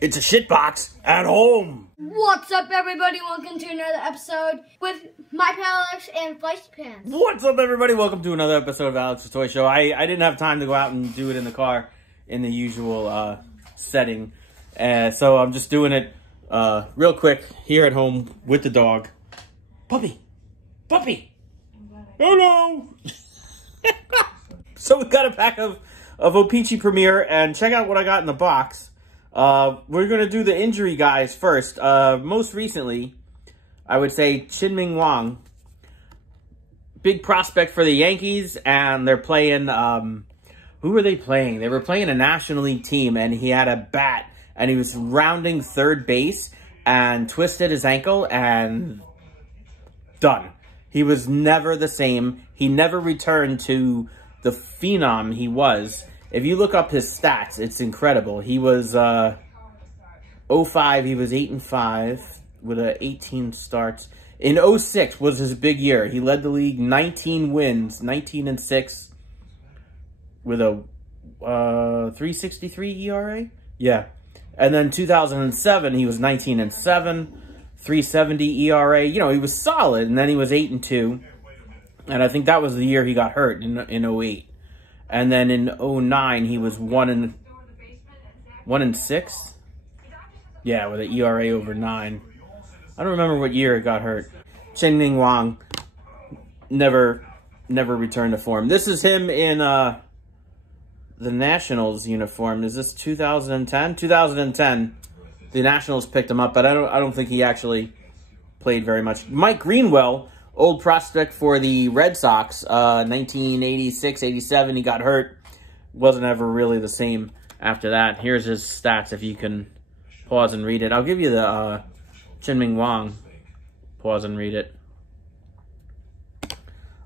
It's a shit box at home. What's up, everybody? Welcome to another episode with my pal Alex and Feisty Pants. What's up, everybody? Welcome to another episode of Alex's Toy Show. I didn't have time to go out and do it in the car in the usual setting. So I'm just doing it real quick here at home with the dog. Puppy. Puppy. Hello. So we got a pack of O-Pee-Chee Premier, and check out what I got in the box. We're going to do the injury guys first. Most recently, I would say Chien-Ming Wang. Big prospect for the Yankees, and they're playing, who were they playing? They were playing a National League team, and he had a bat, and he was rounding third base, and twisted his ankle, and done. He was never the same. He never returned to the phenom he was. If you look up his stats, it's incredible. He was 05, he was 8-5 with 18 starts. In 06 was his big year. He led the league 19 wins, 19-6 with a 3.63 ERA. Yeah. And then 2007 he was 19-7, 3.70 ERA. You know, he was solid, and then he was 8-2. And I think that was the year he got hurt in 08. And then in 09, he was 1-6. Yeah, with an ERA over 9. I don't remember what year it got hurt. Chien-Ming Wang never returned to form. This is him in the Nationals uniform. Is this 2010? 2010. The Nationals picked him up, but I don't think he actually played very much. Mike Greenwell, old prospect for the Red Sox, 1986, 87, he got hurt. Wasn't ever really the same after that. Here's his stats if you can pause and read it. I'll give you the Chien-Ming Wang. Pause and read it.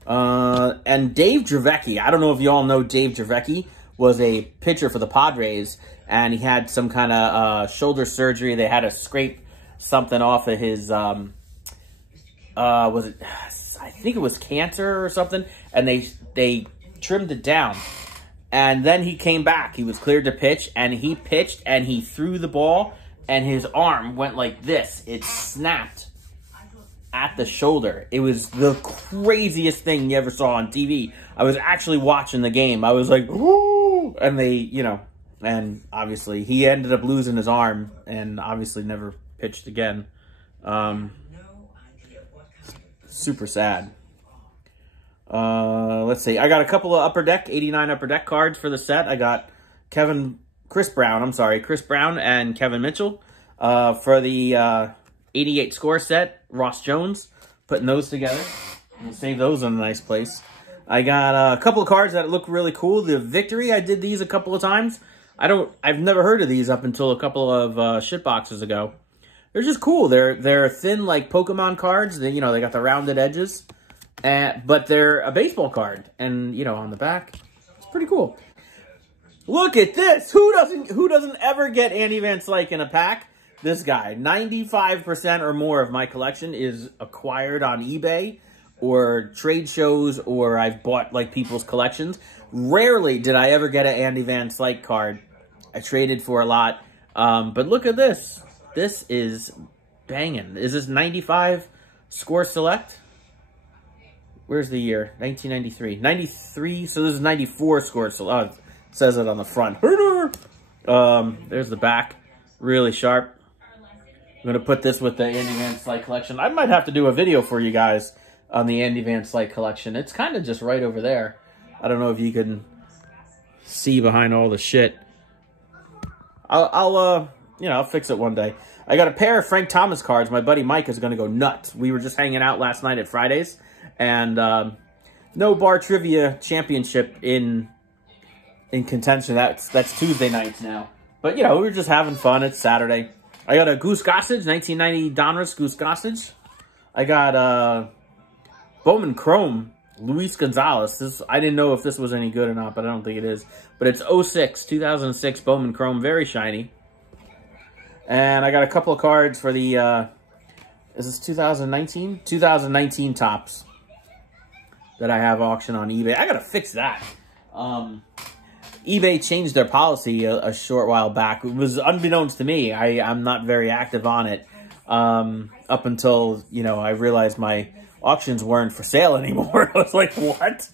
And Dave Dravecky, I don't know if you all know Dave Dravecky, was a pitcher for the Padres, and he had some kind of shoulder surgery. They had to scrape something off of his... was it? I think it was cancer or something, and they trimmed it down. And then he came back. He was cleared to pitch, and he pitched, and he threw the ball, and his arm went like this. It snapped at the shoulder. It was the craziest thing you ever saw on TV. I was actually watching the game. I was like, woo! And they, you know, and obviously he ended up losing his arm, and obviously never pitched again. Super sad. Let's see. I got a couple of Upper Deck, 89 Upper Deck cards for the set. I got Chris Brown and Kevin Mitchell. For the 88 score set, Ross Jones. Putting those together. I'll save those in a nice place. I got a couple of cards that look really cool. The Victory, I did these a couple of times. I've never heard of these up until a couple of shit boxes ago. They're just cool. They're thin like Pokemon cards. They got the rounded edges, but they're a baseball card. And on the back, it's pretty cool. Look at this. Who doesn't ever get Andy Van Slyke in a pack? This guy. 95% or more of my collection is acquired on eBay or trade shows, or I've bought like people's collections. Rarely did I ever get an Andy Van Slyke card. I traded for a lot, but look at this. This is banging. Is this 95 score select? Where's the year? 1993. 93, so this is 94 score select. It says it on the front. There's the back. Really sharp. I'm going to put this with the Andy Van Slyke collection. I might have to do a video for you guys on the Andy Van Slyke collection. It's kind of just right over there. I don't know if you can see behind all the shit. I'll fix it one day. I got a pair of Frank Thomas cards. My buddy Mike is going to go nuts. We were just hanging out last night at Fridays. And no Bar Trivia Championship in contention. That's Tuesday nights now. But, we were just having fun. It's Saturday. I got a Goose Gossage, 1990 Donruss Goose Gossage. I got Bowman Chrome, Luis Gonzalez. I didn't know if this was any good or not, but I don't think it is. But it's 2006 Bowman Chrome, very shiny. And I got a couple of cards for the, is this 2019? 2019 Topps that I have auction on eBay. I got to fix that. eBay changed their policy a short while back. It was unbeknownst to me. I'm not very active on it up until, you know, I realized my auctions weren't for sale anymore. I was like, what?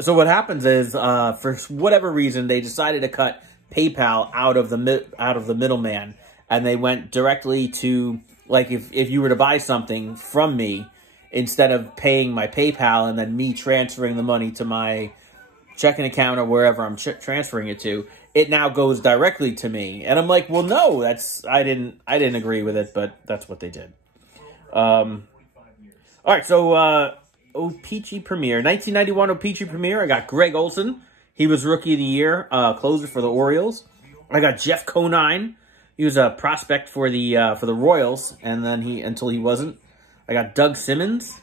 So what happens is, for whatever reason, they decided to cut PayPal out of the middleman, and they went directly to, like, if you were to buy something from me, instead of paying my PayPal and then me transferring the money to my checking account or wherever I'm transferring it to, it now goes directly to me. And I'm like, well, no, I didn't agree with it, but that's what they did. All right, so O-Pee-Chee Premier, 1991 O-Pee-Chee Premier. I got Greg Olson. He was Rookie of the Year, closer for the Orioles. I got Jeff Conine. He was a prospect for the Royals, and then until he wasn't. I got Doug Simmons.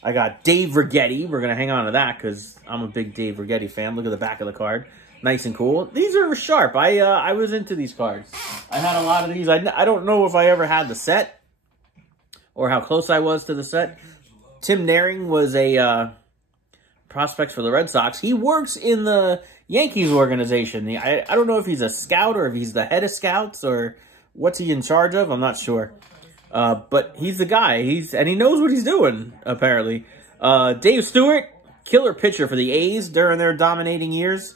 I got Dave Righetti. We're going to hang on to that because I'm a big Dave Righetti fan. Look at the back of the card. Nice and cool. These are sharp. I was into these cards. I had a lot of these. I don't know if I ever had the set or how close I was to the set. Tim Naring was a prospect for the Red Sox. He works in the Yankees organization. I don't know if he's a scout or if he's the head of scouts or what's he in charge of. I'm not sure. But he's the guy. And he knows what he's doing, apparently. Dave Stewart, killer pitcher for the A's during their dominating years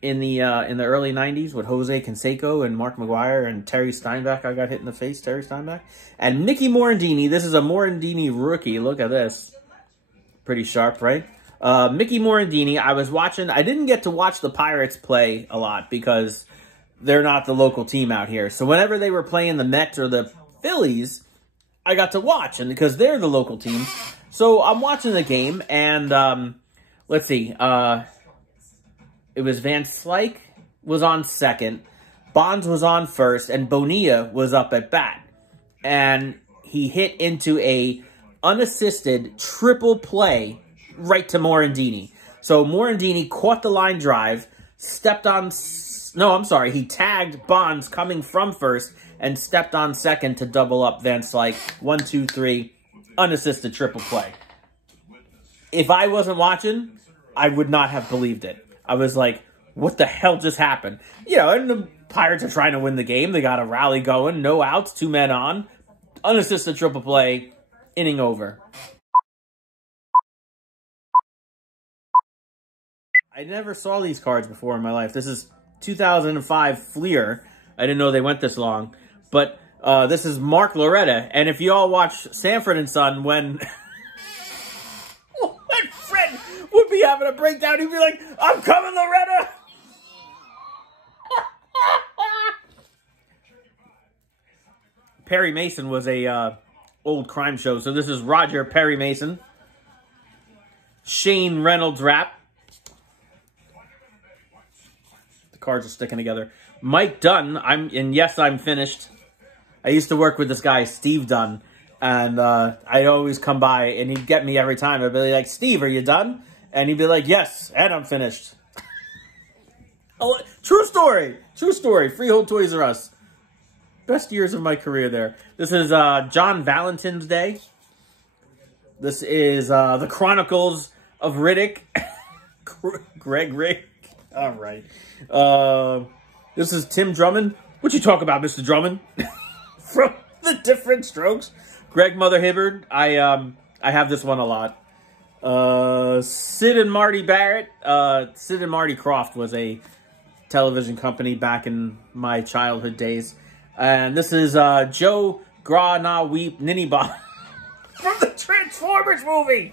in the early 90s with Jose Canseco and Mark McGwire and Terry Steinbach. I got hit in the face, Terry Steinbach. And Mickey Morandini. This is a Morandini rookie. Look at this. Pretty sharp, right? Mickey Morandini, I didn't get to watch the Pirates play a lot because they're not the local team out here. So whenever they were playing the Mets or the Phillies, I got to watch, and because they're the local team. So I'm watching the game, and let's see. It was Van Slyke was on second, Bonds was on first, and Bonilla was up at bat. And he hit into a unassisted triple play right to Morandini. So Morandini caught the line drive, he tagged Bonds coming from first and stepped on second to double up Van Slyke. 1, 2, 3, unassisted triple play. If I wasn't watching, I would not have believed it. I was like, what the hell just happened? You know, and the Pirates are trying to win the game. They got a rally going, no outs, 2 men on. Unassisted triple play, inning over. I never saw these cards before in my life. This is 2005 Fleer. I didn't know they went this long. But this is Mark Loretta. And if you all watch Sanford and Son, when Fred would be having a breakdown, he'd be like, I'm coming, Loretta! Perry Mason was a old crime show. So this is Roger Perry Mason. Shane Reynolds rap. The cards are sticking together. Mike Dunn. I'm finished. I used to work with this guy, Steve Dunn, and I'd always come by, and he'd get me every time. I'd be like, Steve, are you done? And he'd be like, yes, and I'm finished. Oh, true story. True story. Freehold Toys R Us. Best years of my career there. This is John Valentine's Day. This is the Chronicles of Riddick. Greg Rick. All right. This is Tim Drummond. What you talk about, Mr. Drummond? From the Different Strokes. Greg Mother Hibbard. I have this one a lot. Sid and Marty Barrett. Sid and Marty Croft was a television company back in my childhood days. And this is Joe Gra Na Weep Ninny Bob from the Transformers movie.